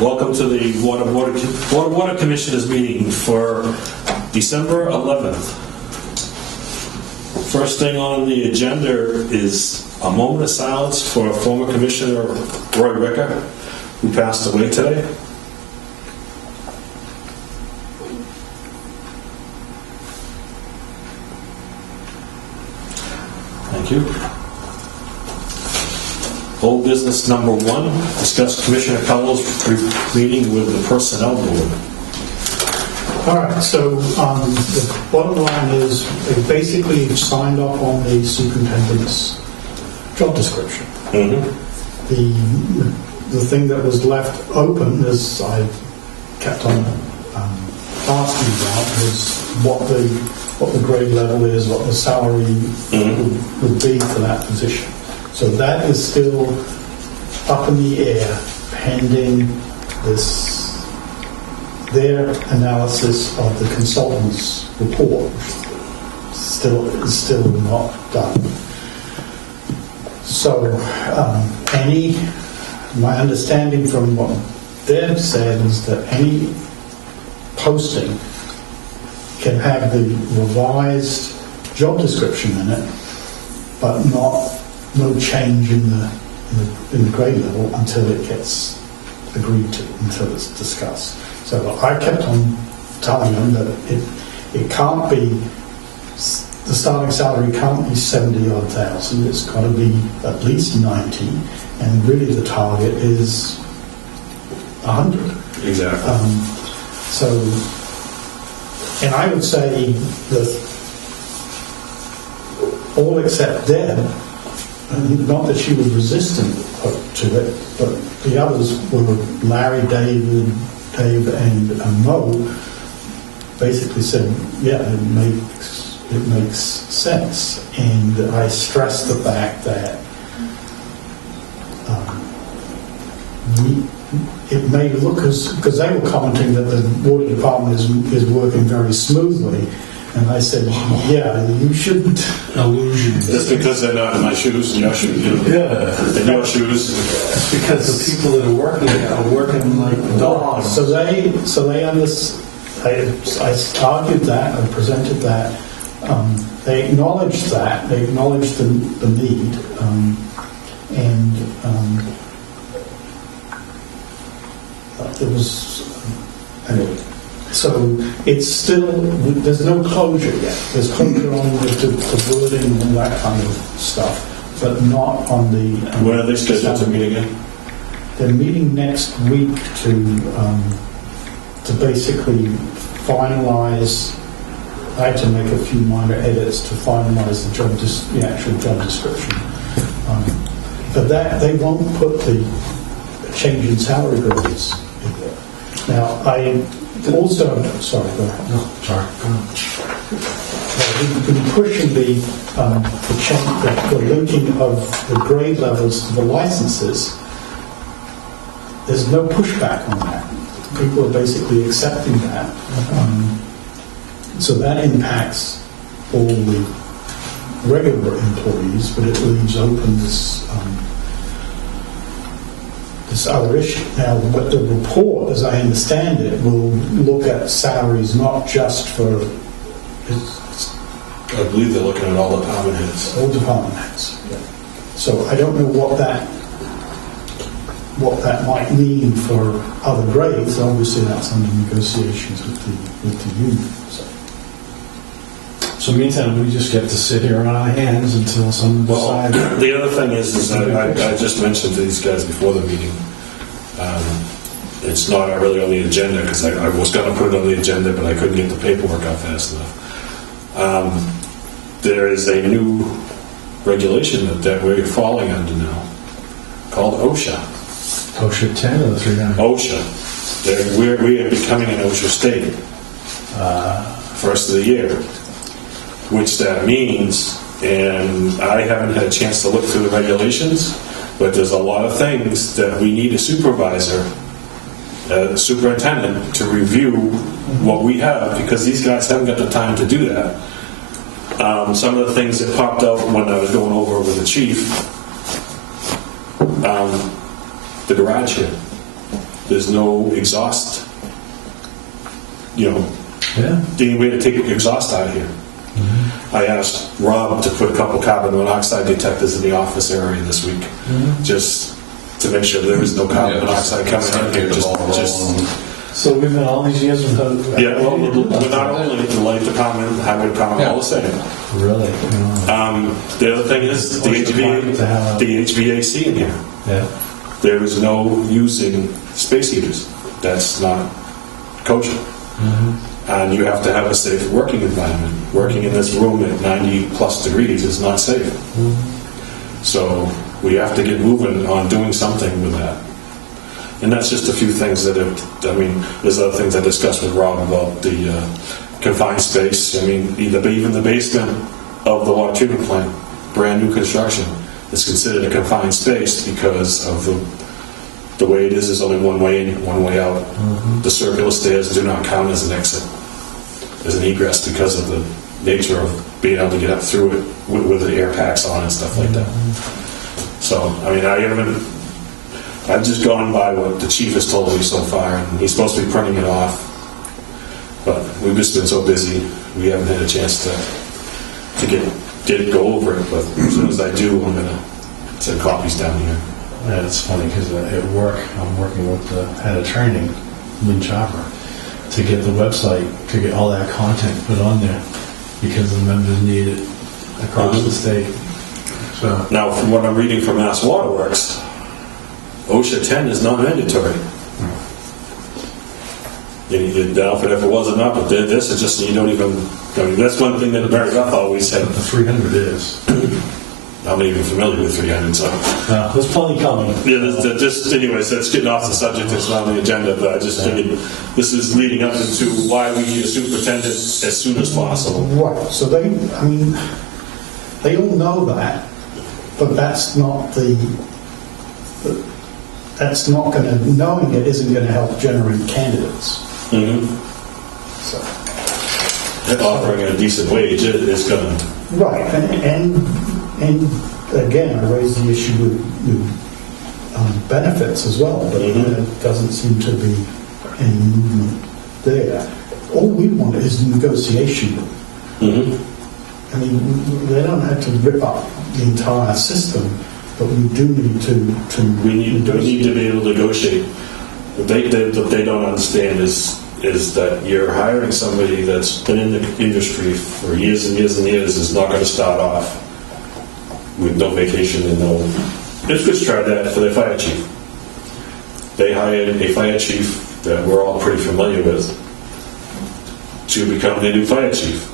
Welcome to the Water Commissioners meeting for December 11th. First thing on the agenda is a moment of silence for former Commissioner Roy Ricker, who passed away today. Thank you. Old business number 1, discuss Commissioner Cowell's meeting with the Personnel Board. All right, so the bottom line is they basically signed off on the superintendent's job description. Mm-hmm. The thing that was left open, as I kept on asking about, was what the grade level is, what the salary would be for that position. So that is still up in the air, pending their analysis of the consultant's report. Still not done. So my understanding from what they've said is that any posting can have the revised job description in it, but no change in the grade level until it gets agreed to, until it's discussed. So I kept on telling them that it can't be, the starting salary can't be 70-odd thousand, it's got to be at least 90, and really the target is 100. Exactly. And I would say that all except Deb, not that she was resistant to it, but the others were Larry, Dave, and Mo, basically said, yeah, it makes sense. And I stressed the fact that it may look because they were commenting that the water department is working very smoothly. And I said, yeah, you shouldn't illusion. Just because they're not in my shoes, in your shoes. In your shoes. It's because the people that are working like dogs. So they understand. I argued that, I presented that. They acknowledged that. They acknowledged the need. It was anyway. So it's still, there's no closure yet. There's closure on the wording and all that kind of stuff, but not on the... When are they scheduled to meet again? They're meeting next week to basically finalize. I had to make a few minor edits to finalize the actual job description. But that they won't put the change in salary grades in there. Now, I also, sorry, go ahead. No, sorry. We've been pushing the linking of the grade levels to the licenses. There's no pushback on that. People are basically accepting that. So that impacts all the regular employees, but it leaves open this other issue. Now, but the report, as I understand it, will look at salaries not just for... I believe they're looking at all department heads. All department heads. Yeah. So I don't know what that might mean for other grades. Obviously, that's under negotiations with the union. So meantime, we just get to sit here on our hands until someone decides. Well, the other thing is I just mentioned to these guys before the meeting, it's not really on the agenda because I was going to put it on the agenda, but I couldn't get the paperwork out fast enough. There is a new regulation that we're falling under now called OSHA. OSHA 10 or 3 now? OSHA. We are becoming an OSHA state first of the year, which that means, and I haven't had a chance to look through the regulations, but there's a lot of things that we need a supervisor, a superintendent, to review what we have, because these guys haven't got the time to do that. Some of the things that popped out when I was going over with the chief, the garage here. there's no exhaust, Yeah. the way to take the exhaust out of here. I asked Rob to put a couple carbon monoxide detectors in the office area this week, just to make sure there is no carbon monoxide coming in here. So we've been all these years without. Well, we're not only the light department, the highway department, all the same. Really? The other thing is the HVAC in here. Yeah. There is no using space heaters. That's not kosher. And you have to have a safe working environment. Working in this room at 90 plus degrees is not safe. So we have to get moving on doing something with that. And that's just a few things that there's other things I discussed with Rob about the confined space. Even the basement of the water treatment plant, brand new construction, is considered a confined space because of the way it is. There's only one way in, one way out. The circular stairs do not count as an exit, as an egress, because of the nature of being able to get up through it with the air packs on and stuff like that. So, I've just gone by what the chief has told me so far, and he's supposed to be printing it off. But we've just been so busy, we haven't had a chance to go over it. But as soon as I do, I'm going to send copies down here. Yeah, it's funny because at work, I'm working with the head of training, Lynn Chopper, to get the website, to get all that content put on there because the members need it across the state. So now, from what I'm reading from Mass Waterworks, OSHA 10 is not mandatory. If it wasn't up, but this is just, you don't even, that's one thing that Mary Beth always said. the 300 is. I'm not even familiar with 300, so. There's plenty coming. Anyways, that's getting off the subject. It's not on the agenda, but I just figured this is leading up into why we need a superintendent as soon as possible. Right, so they all know that, but that's not knowing it isn't going to help generate candidates. So. Offering a decent wage is going to. Right, and again, I raised the issue with benefits as well, but there doesn't seem to be any movement there. All we want is negotiation. They don't have to rip up the entire system, but we do need to We need to be able to negotiate. What they don't understand is that you're hiring somebody that's been in the industry for years and years and years is not going to start off with no vacation and no. Just try that for their fire chief. They hired a fire chief that we're all pretty familiar with to become their new fire chief.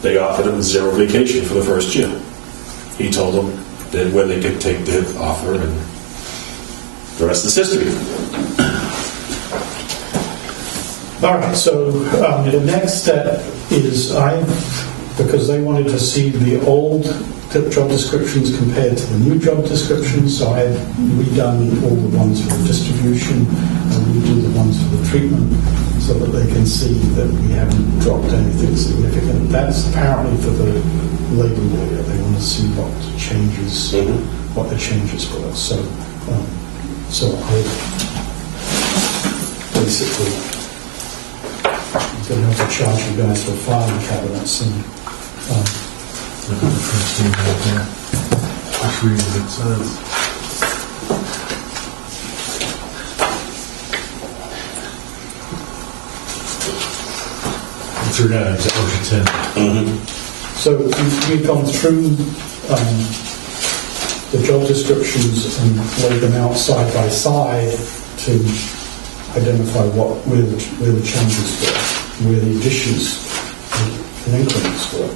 They offered him 0 vacation for the first year. He told them that where they could take the offer, and the rest is history. All right, so the next step is because they wanted to see the old job descriptions compared to the new job descriptions, so I've redone all the ones for the distribution and redo the ones for the treatment so that they can see that we haven't dropped anything significant. That's apparently for the labor lawyer. They want to see what the changes were. So I basically going to have to charge you guys for filing cabinets and Look at the first thing right there. Just read what it says. Through that, it's OSHA 10. so we've gone through the job descriptions and laid them out side by side to identify where the changes were, where the additions and increments were.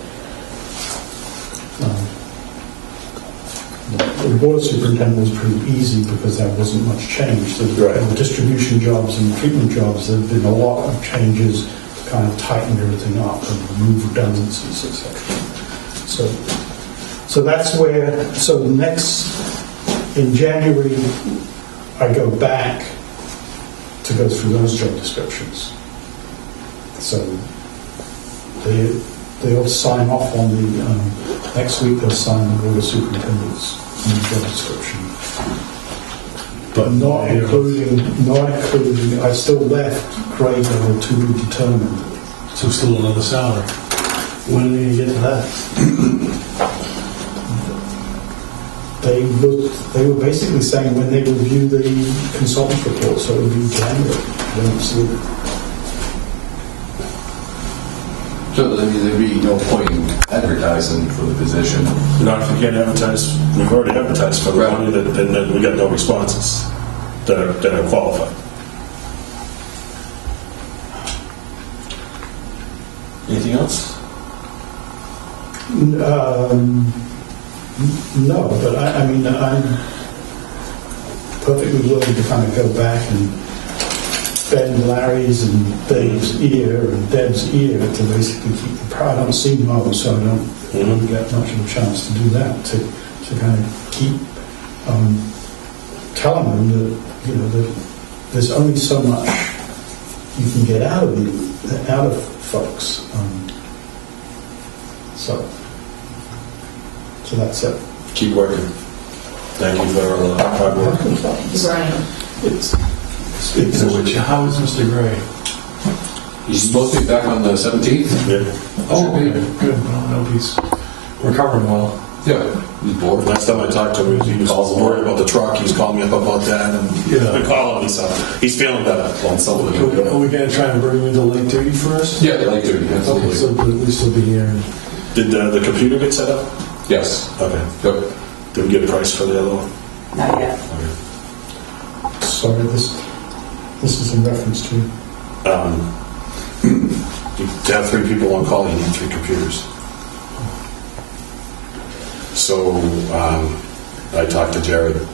The water superintendent was pretty easy because there wasn't much change. The distribution jobs and treatment jobs, there have been a lot of changes to kind of tighten everything up and remove redundancies, etc. So that's where. So in January, I go back to go through those job descriptions. So they'll sign off on the next week. They'll sign the water superintendent's new job description. but not including, I still left grade level to be determined. So still another salary. When are they going to get to that? They were basically saying when they review the consultant's report, so it would be January. I don't see it. So there'd be no point in advertising for the position. Not if we can't advertise. We've already advertised for the Right. one, and we got no responses that are qualified. Anything else? No, but I mean, I'm perfectly willing to kind of go back and bend Larry's and Dave's ear and Deb's ear to basically keep the power. I don't see Mo, so I don't get much of a chance to do that, to kind of keep telling them that, you know, that there's only so much you can get out of folks. So that's it. Keep working. Thank you for all the hard work. Brian. Speaking of which, how is Mr. Gray? He's supposed to be back on the 17th. Yeah. Oh, good. Well, I hope he's recovering well. Yeah, he's bored. Last time I talked to him, he was worried about the truck. He was calling me up about that, and calling me, so he's feeling better. On some of Are we going to try and bring him into late duty first? Yeah, they like to. Okay, Absolutely. so at least he'll be here. Did the computer get set up? Yes. Okay. Yep. Did we get a price for the other one? Not yet. Okay. Sorry, this is in reference to. To have 3 people on call, you need 3 computers. So I talked to Jared,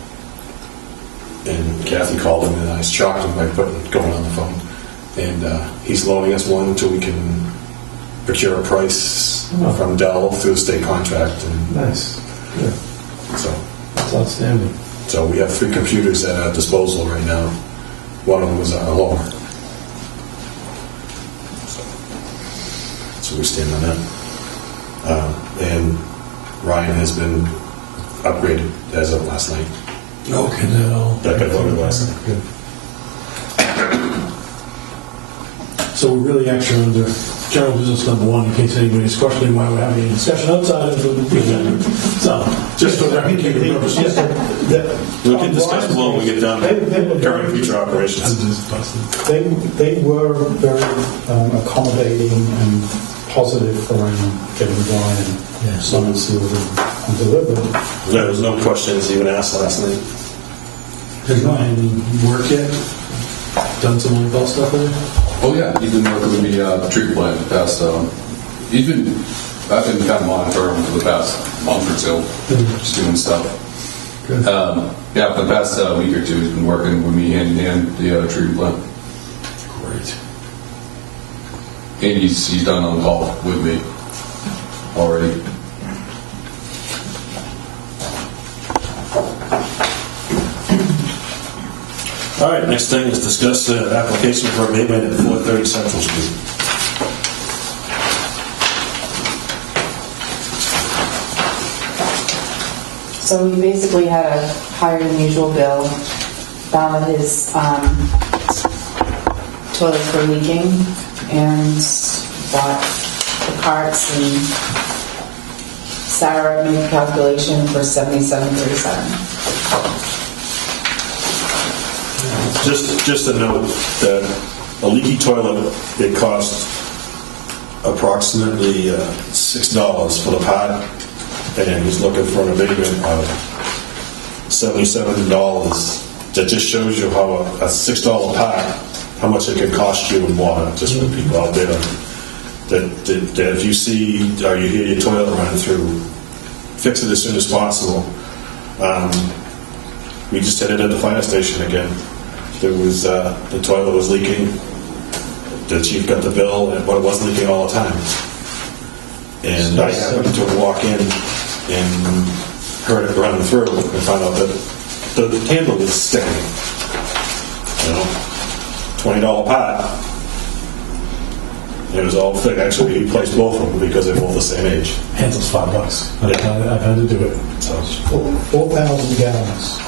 and Kathy called him, and I shocked him by going on the phone. And he's loaning us one until we can procure a price from Dell through the state contract. And Nice. Good. so That's outstanding. So we have 3 computers at our disposal right now. One of them was our loaner. So we stand on that. And Ryan has been upgraded as of last night. Okay, now. That got voted last night. Good. So we're really actually under general business number 1, in case anybody's questioning why we're having a discussion outside of the meeting. So, just for record keeping purposes. We can discuss more when we get down to current and future operations. They were very accommodating and positive for getting Ryan signed, sealed, and delivered. There was no questions even asked last night. Has Ryan worked yet? Done some on stuff there? Oh yeah, he's been working with me at the treatment plant the past. I've been kind of monitoring him for the past month or so, just doing stuff. Good. Yeah, for the past week or 2, he's been working with me hand in hand the treatment plant. Great. And he's done on call with me already. All right, next thing is discuss application for abatement at 430 Central Street. So we basically had a higher than usual bill. Found that his toilets were leaking, and bought the parts and Sarah made a calculation for $77.37. Just a note that a leaky toilet, it costs approximately $6 for the part, and he's looking for an abatement of $77. That just shows you how a $6 part, how much it can cost you in water, just for people out there. That if you see or you hear your toilet running through, fix it as soon as possible. We just had it at the fire station again. There was the toilet was leaking. The chief got the bill, but it wasn't leaking all the time. And I happened to walk in and heard it running through, and found out that the handle was sticking. You know, $20 pot. It was all thick. Actually, he placed both of them because they're both the same age. Handle's $5. I've had to do it. So 4,000 gallons.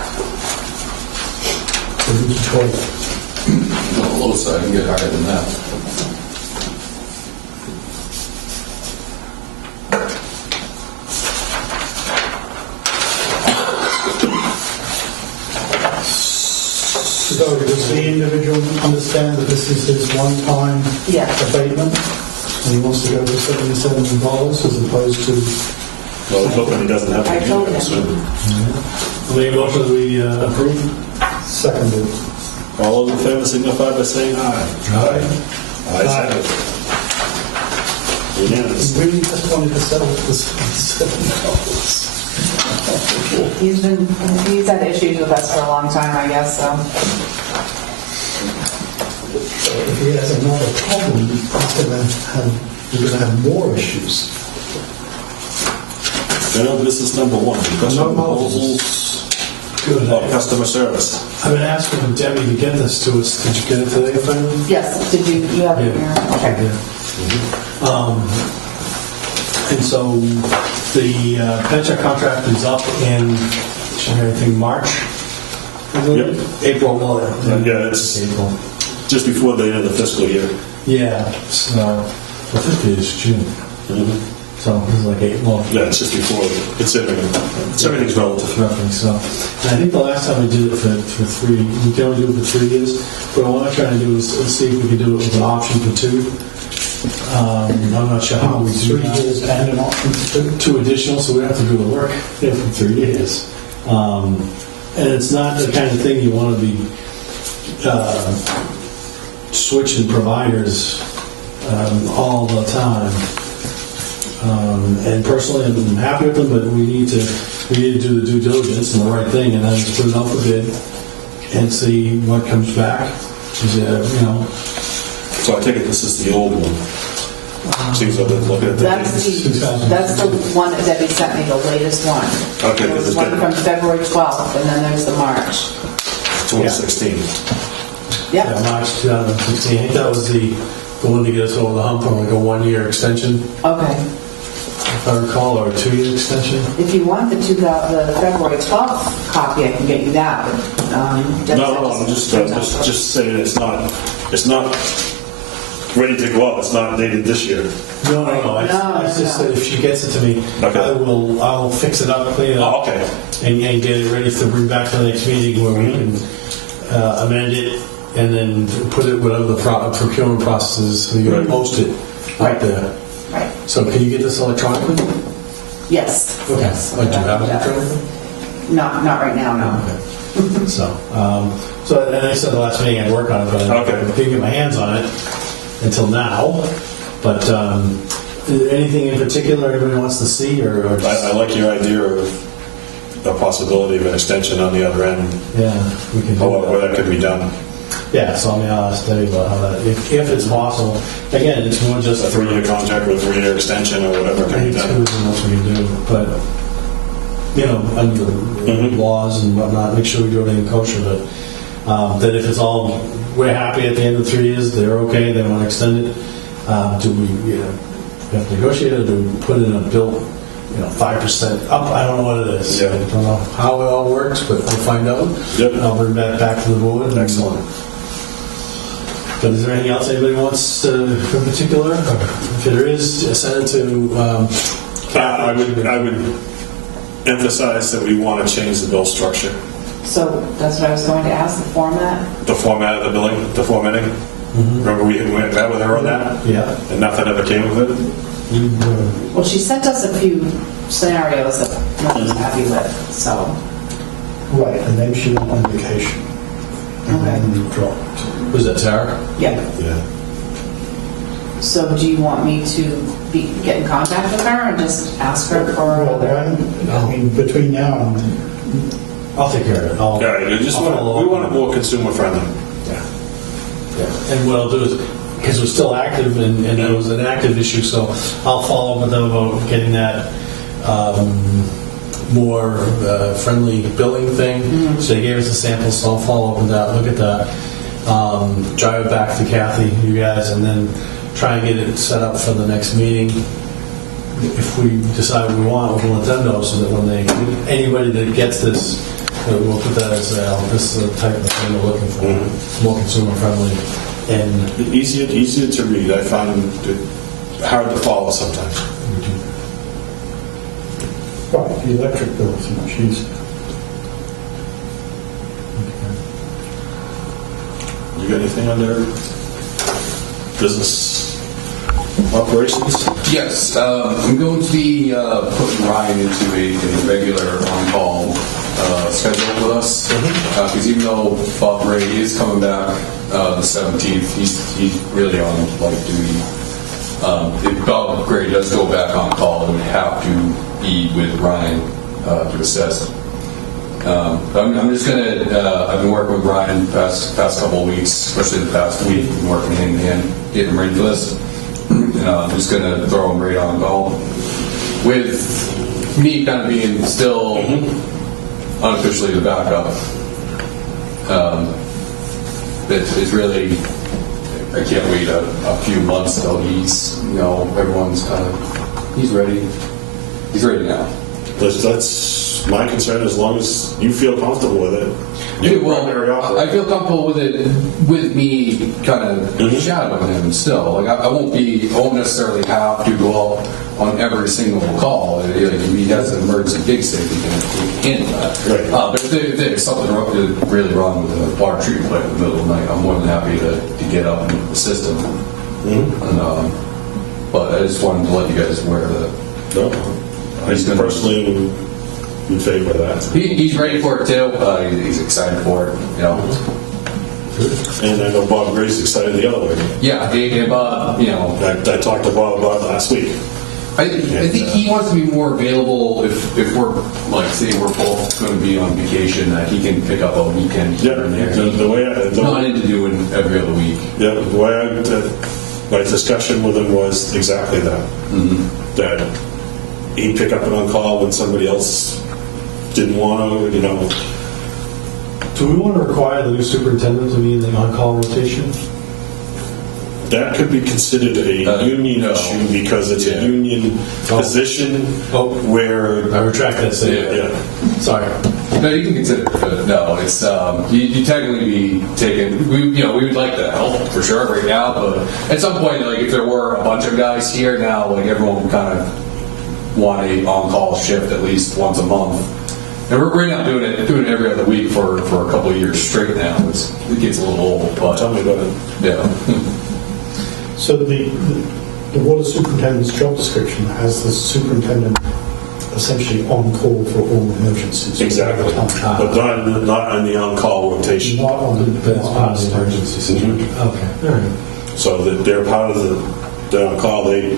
On the low side, you can get higher than that. So does the individual understand that this is his one-time Yes. abatement? And he wants to go for $77 as opposed to... Well, he's hoping he doesn't have to. I told him. Make a motion that we approve. Seconded. All those in favor signify by saying aye. Aye. Ayes have it. Unanimous. He really just wanted to settle for $77. He's had issues with us for a long time, I guess, so. So if he has another problem, you're going to have more issues. You know, this is number one. Customer No proposals Good. of customer service. I've been asking Debbie to get this to us. Did you get it today, finally? Yes, did you have it here? Okay. And so the pension contract is up in, I think, March? Yep. April. Well, Yeah, it's April. just before the end of the fiscal year. Yeah. So the 50th is June. So this is like 8 months. Yeah, it's just before. It's everything's relative. Roughly so. And I think the last time we did it for 3, we can only do it for 3 years. But what I'm trying to do is see if we can do it with an option for 2. I'm not sure how we do 3 that. years and an option for 2 additional, so we don't have to do the work for 3 years. And it's not the kind of thing you want to be switching providers all the time. And personally, I'm happy with them, but we need to do the due diligence and the right thing, and then just put it out for bid and see what comes back. So I take it this is the old one. Seems I've been looking at the That's dates. the one that Debbie sent me, the latest one. Okay, There was because one it's from been February 12th, and then there's the March. 2016. Yeah, Yep, March 2016. I think that was the one to get us over the hump on like a 1-year extension, okay. if I recall, or a 2-year extension. If you want the February 12th copy, I can get you that. No, I'm just saying it's not ready to go up. It's not dated this year. No. No, It's just no. that if she gets it to me, Okay. I will fix it up, clean it up. Oh, okay. And get it ready to bring back to the next meeting where we can amend it and then put it whatever the procurement process is. So you're going to post it right there. Right. So can you get this electronically? Yes. Okay. Yes. Like, do you have it Yeah. electronically? Not right now, no. Okay. So and I said the last meeting I'd work on it, but I couldn't get my hands on it until now. But anything in particular anybody wants to see, or just, I like your idea of the possibility of an extension on the other end. yeah, we can do However, that. that could be done. Yeah, so I'll ask Debbie about how that, if it's possible. Again, it's more just A 3-year contract with a 3-year extension or whatever I can be think done. two else we can do, but under the laws and whatnot, make sure we do everything kosher. But that if it's all, we're happy at the end of 3 years, they're okay, they want to extend it. Do we have to negotiate it, or do we put in a bill, 5% up? I don't know what it is. Yeah. I don't know how it all works, but we'll find out. Yep. And I'll bring that back to the board. Excellent. But is there anything else anybody wants in particular? If there is, send it to. I would emphasize that we want to change the bill structure. So that's what I was going to ask, the format? The format of the billing, the formatting. Remember we went back with her on that? Yeah. And nothing ever came of it? Well, she sent us a few scenarios that nobody's happy with, so. Right, and then she went on vacation. And then you dropped. Was that Tara? Yeah. Yeah. So do you want me to get in contact with her and just ask her for Well, another? I mean, between now and I'll take care of it. All right, we want it more consumer friendly. Yeah. And what I'll do is, because it was still active and it was an active issue, so I'll follow up with them about getting that more friendly billing thing. So they gave us a sample, so I'll follow up with that, look at that, drive it back to Kathy, you guys, and then try and get it set up for the next meeting. If we decide we want, we can let them know so that when anybody that gets this we'll put that as, this is the type of thing we're looking for, Mhm. more consumer friendly. And Easier to read. I find it hard to follow sometimes. Right, the electric bill is much easier. You got anything under business operations? Yes, I'm going to be putting Ryan into a regular on-call schedule with us. Because even though Bob Gray is coming back the 17th, he's really on light duty. If Bob Gray does go back on call, it would have to be with Ryan to assess. I'm just gonna. I've been working with Ryan the past couple of weeks, especially the past week. Been working hand in hand, getting ready for this. And I'm just gonna throw him right on call. With me kind of being still unofficially the backup, it's really. I can't wait a few months till he's, everyone's kind of, he's ready. He's ready now. That's my concern. As long as you feel comfortable with it. Yeah, well, I feel comfortable with it, with me kind of shadowing him still. Like I won't necessarily have to go out on every single call. If he has an emergency gig stick, he can handle that. Right. But if there's something really wrong with the water treatment plant in the middle of the night, I'm more than happy to get up and assist him. And, but I just wanted to let you guys aware that. No, I personally in favor of that. He's ready for it too. He's excited for it. And I know Bob Gray's excited the other way. Yeah, I talked to Bob about it last week. I think he wants to be more available if we're, like, say we're both going to be on vacation, that he can pick up a weekend here and there. The way Not into doing every other week. Yeah, the way my discussion with him was exactly that. That he'd pick up an on-call when somebody else didn't want to, do we want to require the new superintendent to be in the on-call rotation? That could be considered a union no. issue because it's a union position where... I retract that statement. Yeah. Sorry. No, you can consider it, but no, it's you technically be taken. We would like the help for sure right now, but at some point, like if there were a bunch of guys here now, like everyone would kind of want a on-call shift at least once a month. And we're now doing it every other week for a couple of years straight now. It gets a little old, but Tell me about it. yeah. So the water superintendent's job description has the superintendent essentially on call for all emergencies. Exactly. But not on the on-call rotation. Not on the That's part of the emergency situation. Okay. All right. So that they're part of the on-call. They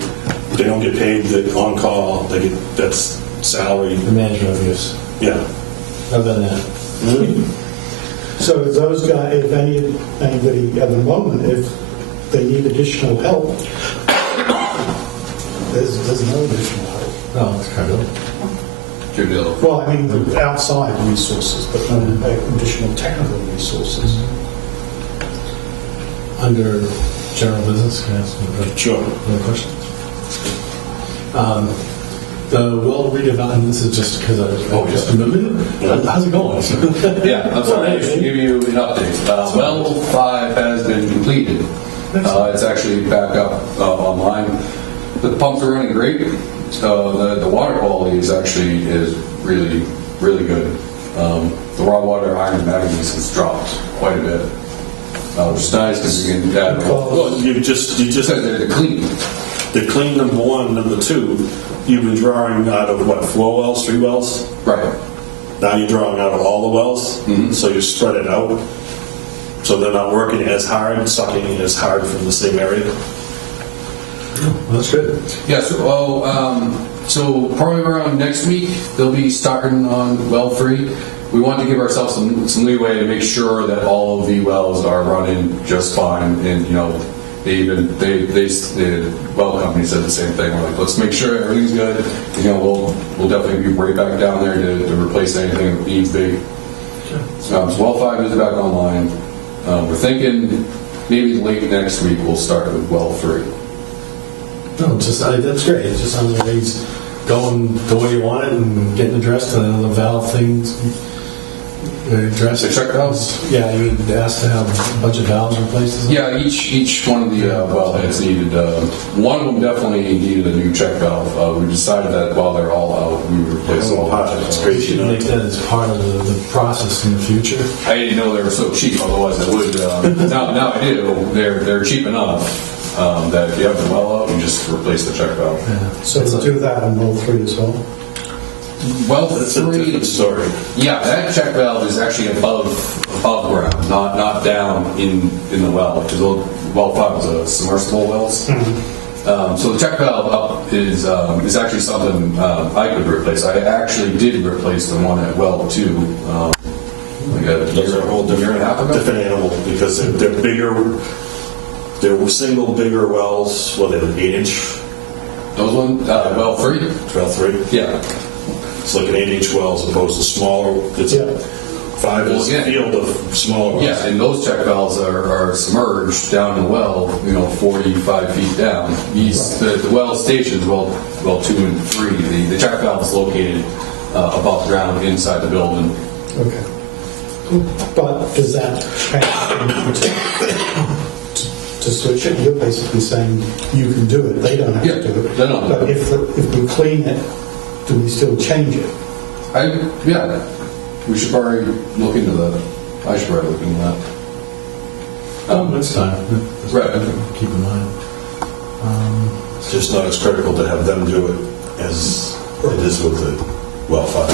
don't get paid the on-call. They get that's salary. The management of use. Yeah. I've done that. So those guys, if anybody at the moment, if they need additional help, there's no additional help. No, it's kind of. Good deal. Well, I mean, the outside resources, but no additional technical resources. Under general business, can I ask you Sure. another question? The well redevelopment, this is just because how's it going? Yeah, I'm sorry. I should give you an update. Well 5 has been completed. It's actually back up online. The pumps are running great. The water quality is really, really good. The raw water iron and manganese has dropped quite a bit, which is nice because you can add. Well, you just They're clean. They're clean, number one. Number two, you've been drawing out of what, 4 wells, 3 wells? Right. Now you're drawing out of all the wells, so you spread it out. So they're not working as hard, sucking as hard from the same area. Well, that's good. Yeah, so probably around next week, they'll be starting on well 3. We want to give ourselves some leeway to make sure that all of the wells are running just fine. And, the well company said the same thing. We're like, let's make sure everything's good. We'll definitely be right back down there to replace anything that needs be. So well 5 is back online. We're thinking maybe late next week we'll start with well 3. No, that's great. It just sounds like he's going the way you want it and getting addressed, and the valve things Address The check valves? Yeah, you would ask to have a bunch of valves replaced. Yeah, each one of the wellheads needed, one of them definitely needed a new check valve. We decided that while they're all out, we would replace all the check It's valves. crazy, You should make that as part of the process in the future. I didn't know they were so cheap, otherwise I would. Now I do. They're cheap enough that if you have the well out, you just replace the check valve. So we'll do that on well 3 as well. Well, That's a different story. yeah, that check valve is actually above ground, not down in the well, because well 5 was a submersible wells. So the check valve up is actually something I could replace. I actually did replace the one at well 2. Like a Those are a whole year and a half ago. different animal because they're bigger. There were single bigger wells. Well, they were 8-inch. Those ones, well 3. Well, 3. Yeah. It's like an 8-inch well as opposed to smaller. It's Yeah. 5 is Well, a yeah. field of smaller wells. Yeah, and those check valves are submerged down in the well, 45 feet down. The well stations, well 2 and 3, the check valve is located above ground inside the building. Okay. But does that change to switch it? You're basically saying you can do it, they don't have Yeah, to do it. they don't. But if we clean it, do we still change it? Yeah, we should probably look into that. I should probably look into that. Next time. Right. Keep in mind. It's just not as critical to have them do it as it is with the well 5.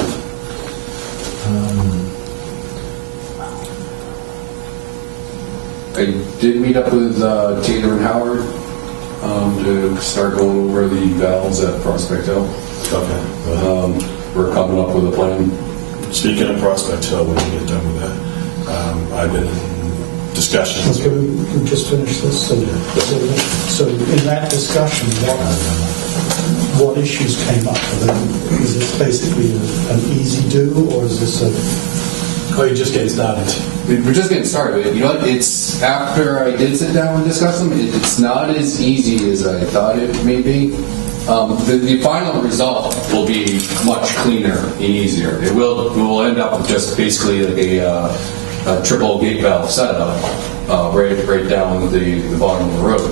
I did meet up with Taylor and Howard to start going over the valves at Prospect Hill. Okay. We're coming up with a plan. Speaking of Prospect Hill, when you get done with that, I've been in discussions. Can we just finish this? So in that discussion, what issues came up? Is this basically an easy do, or is this a... Oh, you're just getting started. We're just getting started. You know what? It's after I did sit down and discuss them, it's not as easy as I thought it may be. The final result will be much cleaner and easier. We'll end up with just basically like a triple gate valve setup right down the bottom of the road.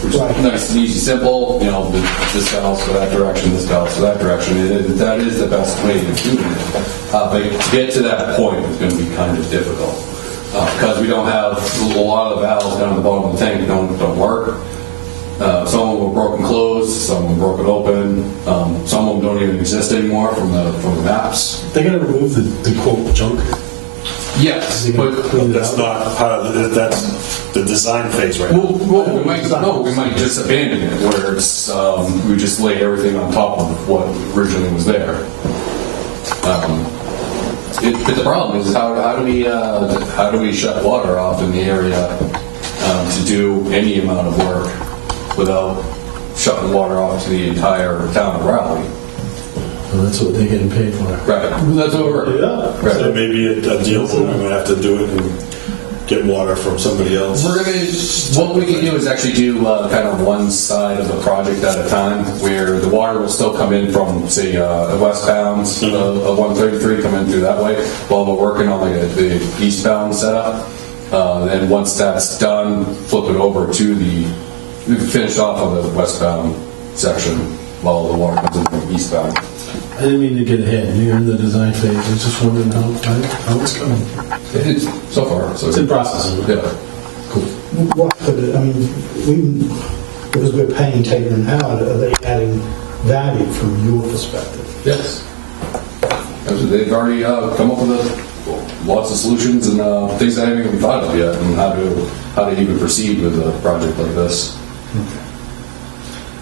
Which is nice and easy, simple. This valve for that direction, this valve for that direction. That is the best way of doing it. But to get to that point is going to be kind of difficult because we don't have a lot of the valves down at the bottom of the tank don't work. Some of them were broken closed, some of them broken open. Some of them don't even exist anymore from the maps. They're going to remove the quote junk. Yes, but That's not part of that's the design phase right now. we might just abandon it where it's we just lay everything on top of what originally was there. But the problem is how do we shut water off in the area to do any amount of work without shutting water off to the entire town of Raleigh? Well, that's what they're getting paid for. Right. That's what we're. Yeah. Right. So maybe a deal where we're going to have to do it and get water from somebody else. What we can do is actually do kind of one side of the project at a time, where the water will still come in from, say, westbound of 133, come in through that way, while we're working on the eastbound setup. Then once that's done, flip it over to finish off on the westbound section while the water comes in from eastbound. I didn't mean to get ahead. You're in the design phase. I was just wondering how it's coming. It's so far. So It's in process. Yeah. Cool. What could it, because we're paying Taylor and Howard, are they adding value from your perspective? Yes. They've already come up with lots of solutions and things I haven't even thought of yet, and how to even proceed with a project like this.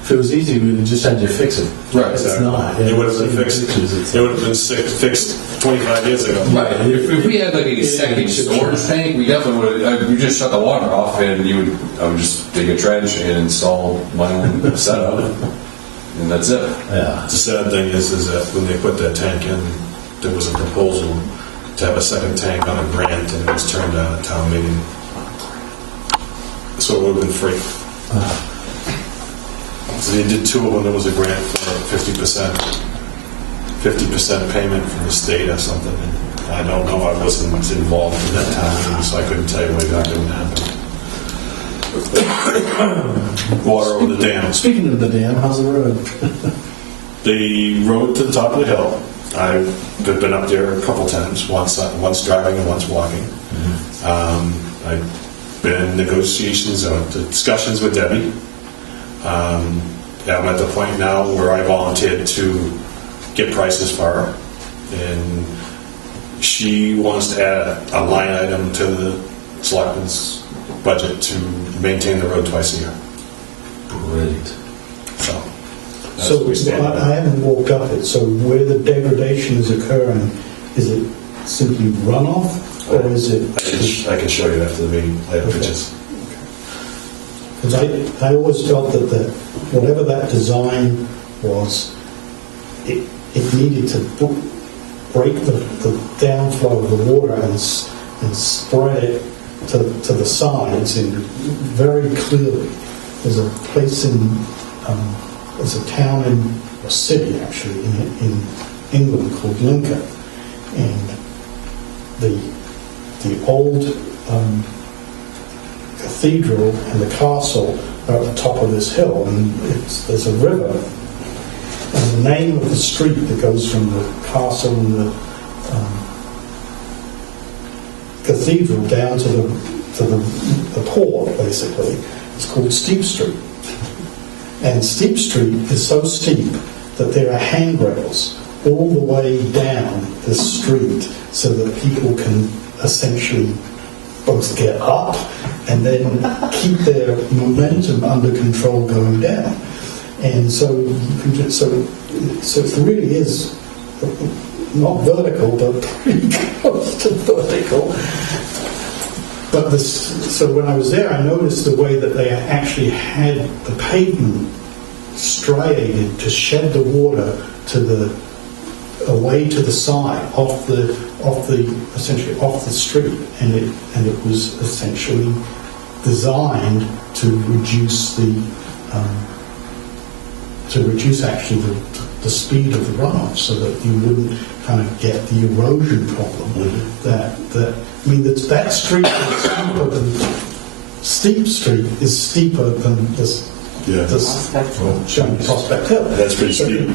If it was easy, we would just had you fix it. Right. It's not. It would have been fixed. It would have been fixed 25 years ago. Right. If we had like a second storage tank, we definitely would. We just shut the water off, and I would just dig a trench and install my own setup, and that's it. Yeah. The sad thing is that when they put that tank in, there was a proposal to have a second tank on a grant, and it was turned down at town meeting. So it would have been free. So they did 2 of them. There was a grant for 50% payment from the state or something. I don't know. I wasn't involved in that time, so I couldn't tell you exactly what happened. Water over the dam. Speaking of the dam, how's the road? The road to the top of the hill, I've been up there a couple times, once driving and once walking. I've been in negotiations or discussions with Debbie. I'm at the point now where I volunteered to get prices for her, and she wants to add a line item to the selectmen's budget to maintain the road twice a year. Great. So, that's So where we stand. I haven't walked up it, so where the degradation is occurring, is it simply runoff, or is it? I can show you after the meeting. I have pictures. Because I always felt that whatever that design was, it needed to break the downflow of the water and spread it to the sides, and very clearly. There's a place there's a town a city actually in England called Lincoln, and the old cathedral and the castle are at the top of this hill, and there's a river, and the name of the street that goes from the castle and the cathedral down to the port, basically, is called Steep Street. And Steep Street is so steep that there are handrails all the way down the street so that people can essentially both get up and then keep their momentum under control going down. And so you can just, so it really is not vertical, but pretty close to vertical. But so when I was there, I noticed the way that they actually had the pavement striated to shed the water away to the side, essentially off the street, and it was essentially designed to reduce actually the speed of the runoff, so that you wouldn't kind of get the erosion problem. That street is steeper than Steep Street is steeper than this. Yeah. Showing Prospect Hill. That's pretty steep.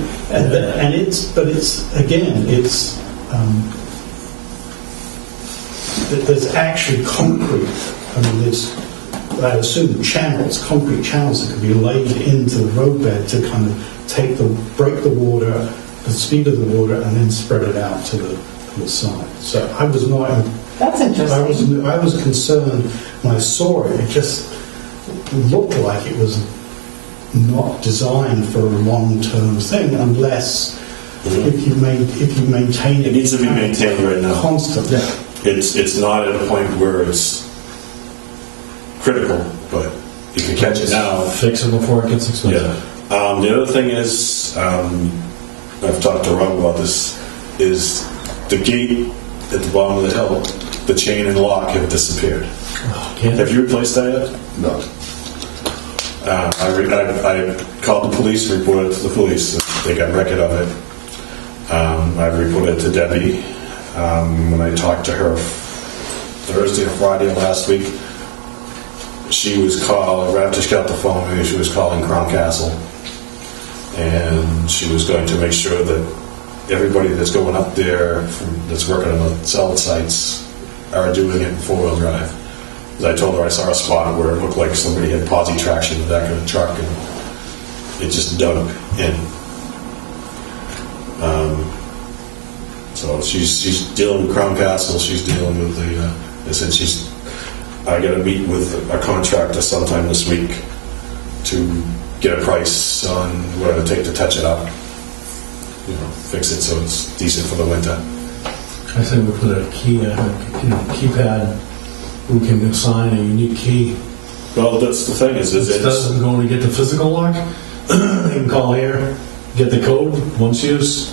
There's actually concrete. I assume concrete channels that could be laid into the roadbed to kind of break the water, the speed of the water, and then spread it out to the side. So I was not. That's interesting. I was concerned when I saw it. It just looked like it was not designed for a long-term thing, unless if you maintain it. It needs to be maintained right now. Constantly. It's not at a point where it's critical, but you can catch it now. Fix it before it gets expensive. Yeah. The other thing is, I've talked to Rob about this, is the gate at the bottom of the hill, the chain and lock have disappeared. Have you replaced that yet? No. I called the police, reported it to the police. They got record of it. I've reported it to Debbie. When I talked to her Thursday or Friday of last week, she was calling, after she got the phone, she was calling Crown Castle. And she was going to make sure that everybody that's going up there, that's working on the cell sites, are doing it in four-wheel drive. I told her I saw a spot where it looked like somebody had posi traction in the back of the truck, and it just dug in. So she's dealing with Crown Castle. She's dealing with they said I got to meet with a contractor sometime this week to get a price on what it would take to touch it up. Fix it so it's decent for the winter. I think we put a keypad. We can assign a unique key. Well, that's the thing is Instead of going to get the physical lock, you can call here, get the code, once used,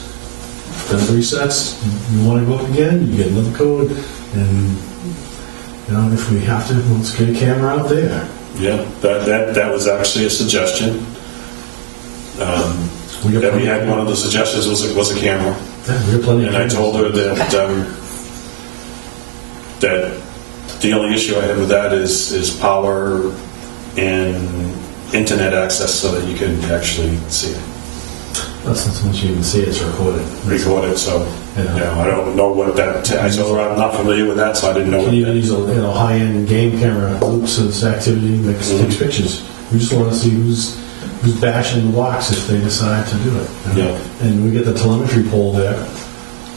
then 3 sets. You want to go again, you get another code, and if we have to, let's get a camera out there. Yeah, that was actually a suggestion. Debbie had one of the suggestions was a camera. Yeah, we have plenty of And I cameras. told her that that the only issue I have with that is power and internet access so that you can actually see it. That's not so much you can see, it's recorded. Record it, so, I don't know what that, I'm not familiar with that, so I didn't know. You can even use a high-end game camera, loops its activity, takes pictures. We just want to see who's bashing the blocks if they decide to do it. Yeah. And we get the telemetry pole there,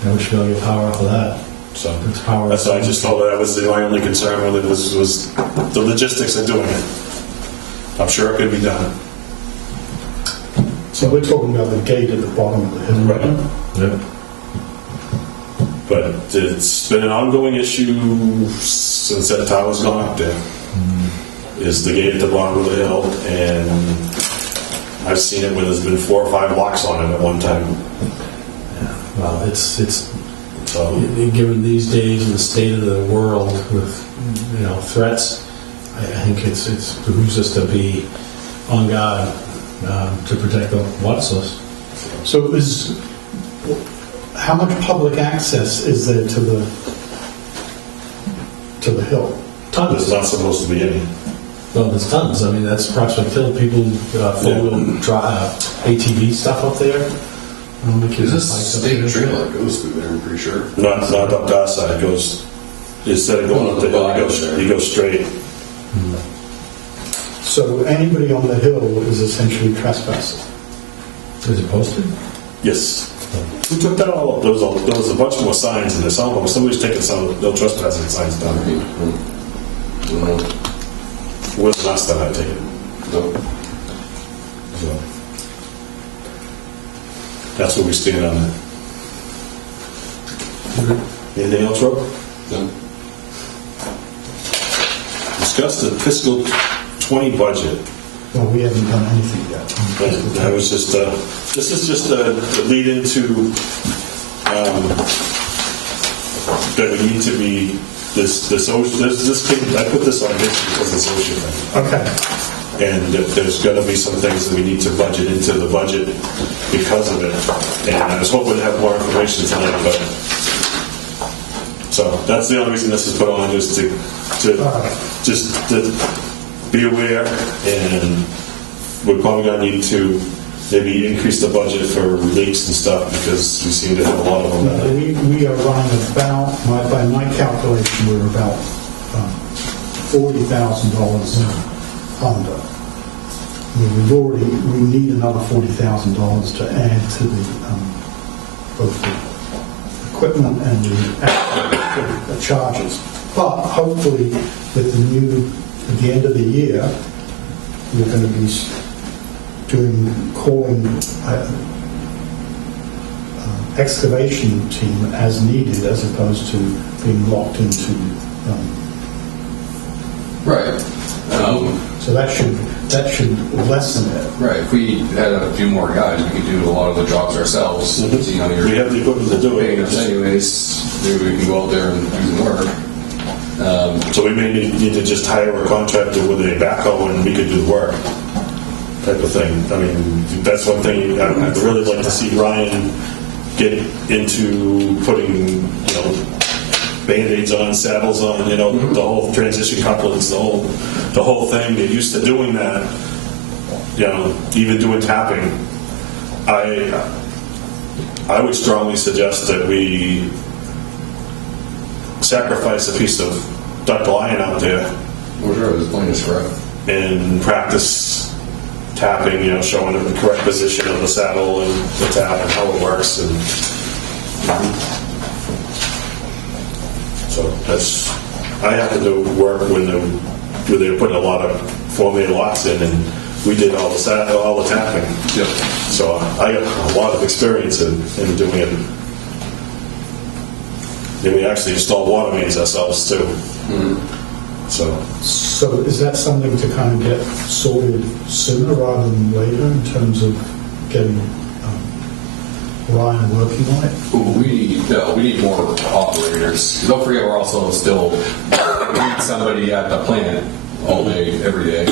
and we should be able to get power off of that. So It's power. that's why I just told her that was my only concern with it was the logistics of doing it. I'm sure it could be done. So we're talking about the gate at the bottom of the hill. Right. Yep. But it's been an ongoing issue since that tower's gone up there. Is the gate at the bottom of the hill, and I've seen it when there's been 4 or 5 locks on it at one time. Well, it's So given these days and the state of the world with threats, I think it's behooves us to be on guard to protect the water source. So how much public access is there to the hill? there's not supposed to be any. Well, there's tons. I mean, that's Prospect Hill. People four-wheel drive ATV stuff up there. Is this a state trail that goes through there? I'm pretty sure. Not up our side. It goes, instead of going up the hill, you go straight. So anybody on the hill is essentially trespassing. Is it posted? Yes. Who took that all up? There was a bunch more signs in there. Somebody's taking some no trespassing signs down. It wasn't last time I take it. No. So that's where we stand on that. Anything else, Rob? No. Discuss the fiscal 20 budget. Well, we haven't done anything yet. That was just this is just a lead into that we need to be this came, I put this on basically because it's OSHA thing. Okay. And there's going to be some things that we need to budget into the budget because of it. And I was hoping to have more information tonight, but so that's the only reason this is put on, is to be aware, and we're probably going to need to maybe increase the budget for leaks and stuff because we seem to have a lot of them. We are running about, by my calculation, we're about $40,000 under. We need another $40,000 to add to both the equipment and the charges. But hopefully, at the end of the year, we're going to be calling excavation team as needed, as opposed to being locked into. Right. So that should lessen it. Right. If we had a few more guys, we could do a lot of the jobs ourselves. Mm-hmm. So, you're We have the equipment to do paying it. us anyways. Maybe we can go out there and do the work. So we may need to just hire a contractor with a backhoe and we could do the work, type of thing. I mean, that's one thing I'd really like to see Ryan get into putting, Band-Aids on, saddles on, the whole transition couplings, the whole thing. Get used to doing that, even doing tapping. I would strongly suggest that we sacrifice a piece of ductile iron out there We're sure this plane is correct. and practice tapping, showing them the correct position of the saddle and the tap and how it works. And so I happened to work when they were putting a lot of 4-meter locks in, and we did all the tapping. Yep. So I got a lot of experience in doing it. And we actually installed water mains ourselves too. Mm-hmm. So is that something to kind of get sorted sooner rather than later in terms of getting Ryan working on it? Ooh, we need more operators. Don't forget, we're also still we need somebody at the plant all day, every day.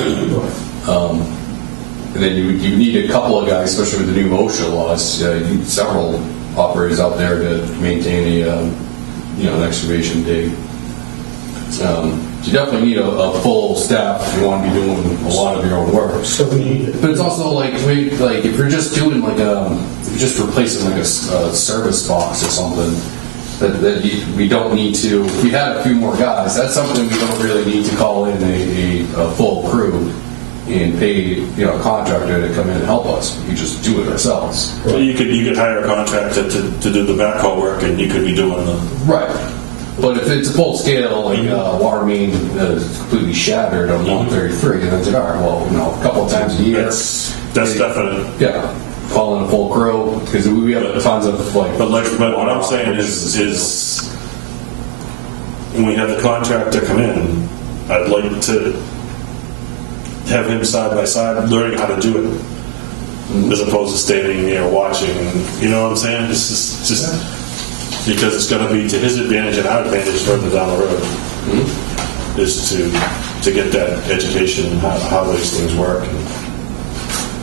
And then you need a couple of guys, especially with the new motion laws. You need several operators out there to maintain an excavation dig. You definitely need a full staff if you want to be doing a lot of your own work. So we need, But it's also like if you're just doing like if you're just replacing like a service box or something, we don't need to. If we had a few more guys, that's something we don't really need to call in a full crew and pay a contractor to come in and help us. We just do it ourselves. So you could hire a contractor to do the backhaul work, and you could be doing the. Right. But if it's full scale, like water main is completely shattered on 133, then it's like, all right, well, a couple of times a year. That's definite. Yeah. Call in a full crew because we have tons of like. But what I'm saying is when we have the contractor come in, I'd like to have him side by side learning how to do it, as opposed to standing there watching. You know what I'm saying? It's just because it's going to be to his advantage and our advantage further down the road. Is to get that education how these things work.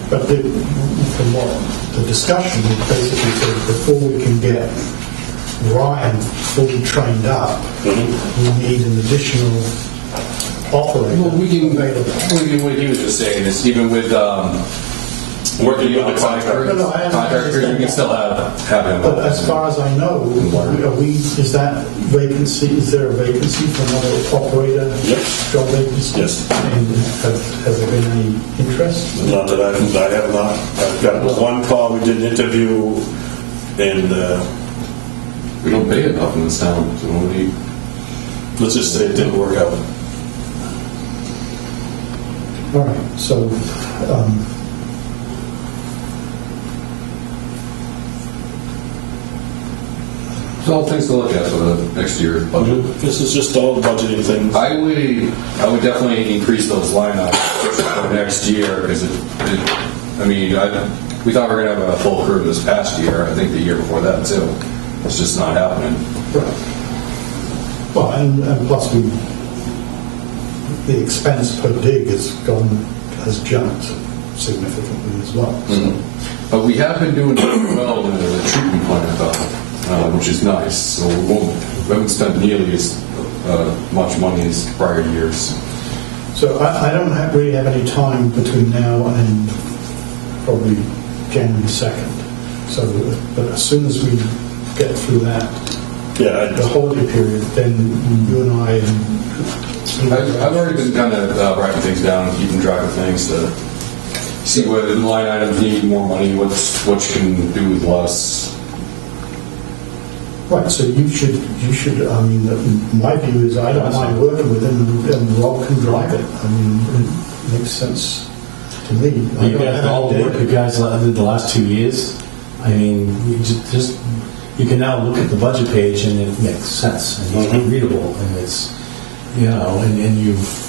but from what the discussion is basically said, before we can get Ryan fully trained up, we need an additional operator Well, available. what he was just saying is even with Working with the contractor, No, I understand you can that. still have him. But as far as I know, is that vacancy, is there a vacancy for another operator? Yep. Job vacancy? Yes. And has there been any interest? Not that I have not. I've got one call. We did an interview, and we don't pay enough in this town. So let's just say it didn't work out. All right, so, it's all things to look at for the next year budget. This is just all the budgeting things. I would definitely increase those line items for next year because we thought we were going to have a full crew this past year. I think the year before that too. It's just not happening. well, and plus the expense per dig has jumped significantly as well. So. But we have been doing very well in the treatment plant though, which is nice. So we haven't spent nearly as much money as prior years. So I don't really have any time between now and probably January 2nd. So, but as soon as we get through that, the holiday period, then you and I I've already been kind of writing things down and keeping track of things to see where the line items need more money, what you can do with less. Right, so you should, I mean, my view is I don't mind working with him and Rob can drive it. I mean, it makes sense to me. You guys, all the work you guys did the last 2 years, I mean, you can now look at the budget page and it makes sense and it's readable and it's, and you've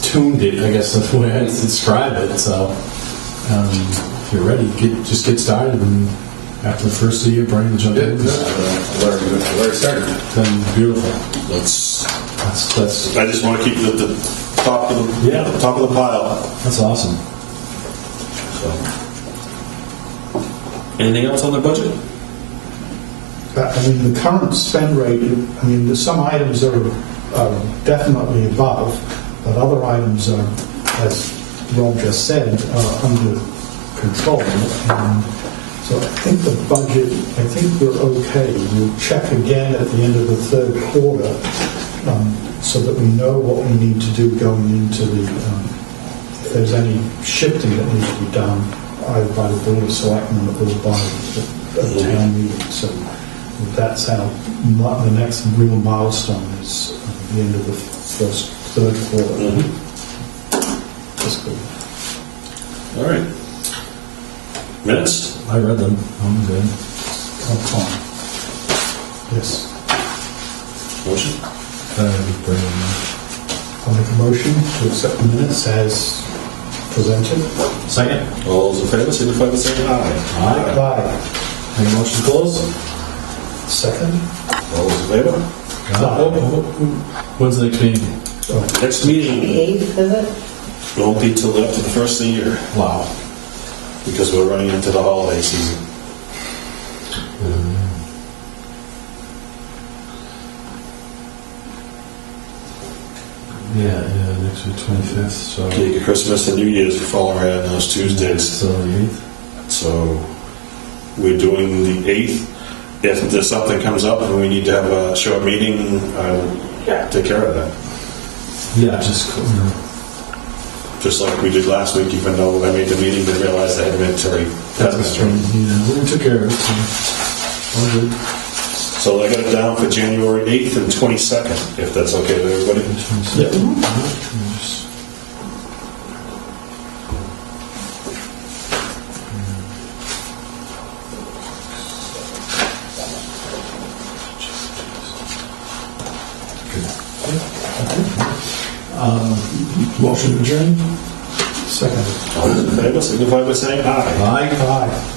tuned it, I guess that's the way I describe it. So if you're ready, just get started and after the first of the year, Brian will jump in. Already started. Then beautiful. That's. That's I just want to keep the top of the top of the pile. that's awesome. So. Anything else on the budget? I mean, the current spend rate, I mean, some items are definitely above, but other items are, as Rob just said, are under control. And so I think the budget, I think we're okay. We'll check again at the end of the third quarter so that we know what we need to do going into the, if there's any shifting that needs to be done, either by the Board of Selectmen or by the town meeting. So that's how the next real milestone is the end of the third quarter. Fiscal. All right. Minutes? I read them. I'm good. Oh, fine. Yes. Motion? I'll make a motion to accept the minutes as presented. Second. All those in favor, signify by saying aye. Aye. Make a motion to close. Second. All those in favor? When's the next meeting? Next meeting The 8th, is it? won't be till after the first of the year Wow. because we're running into the holiday season. Yeah, next week, 25th, so. Okay, Christmas and New Year's fall around those Tuesdays. So the 8th. So we're doing the 8th. If there's something comes up and we need to have a short meeting, I'll take care of that. Yeah, just, Just like we did last week, even though I made the meeting, they realized I had inventory. that's right. We took care of it, so. All good. So I got it down for January 8th and 22nd, if that's okay with everybody. Yep. Motion adjourned. Second. All those in favor, signify by saying aye. Aye.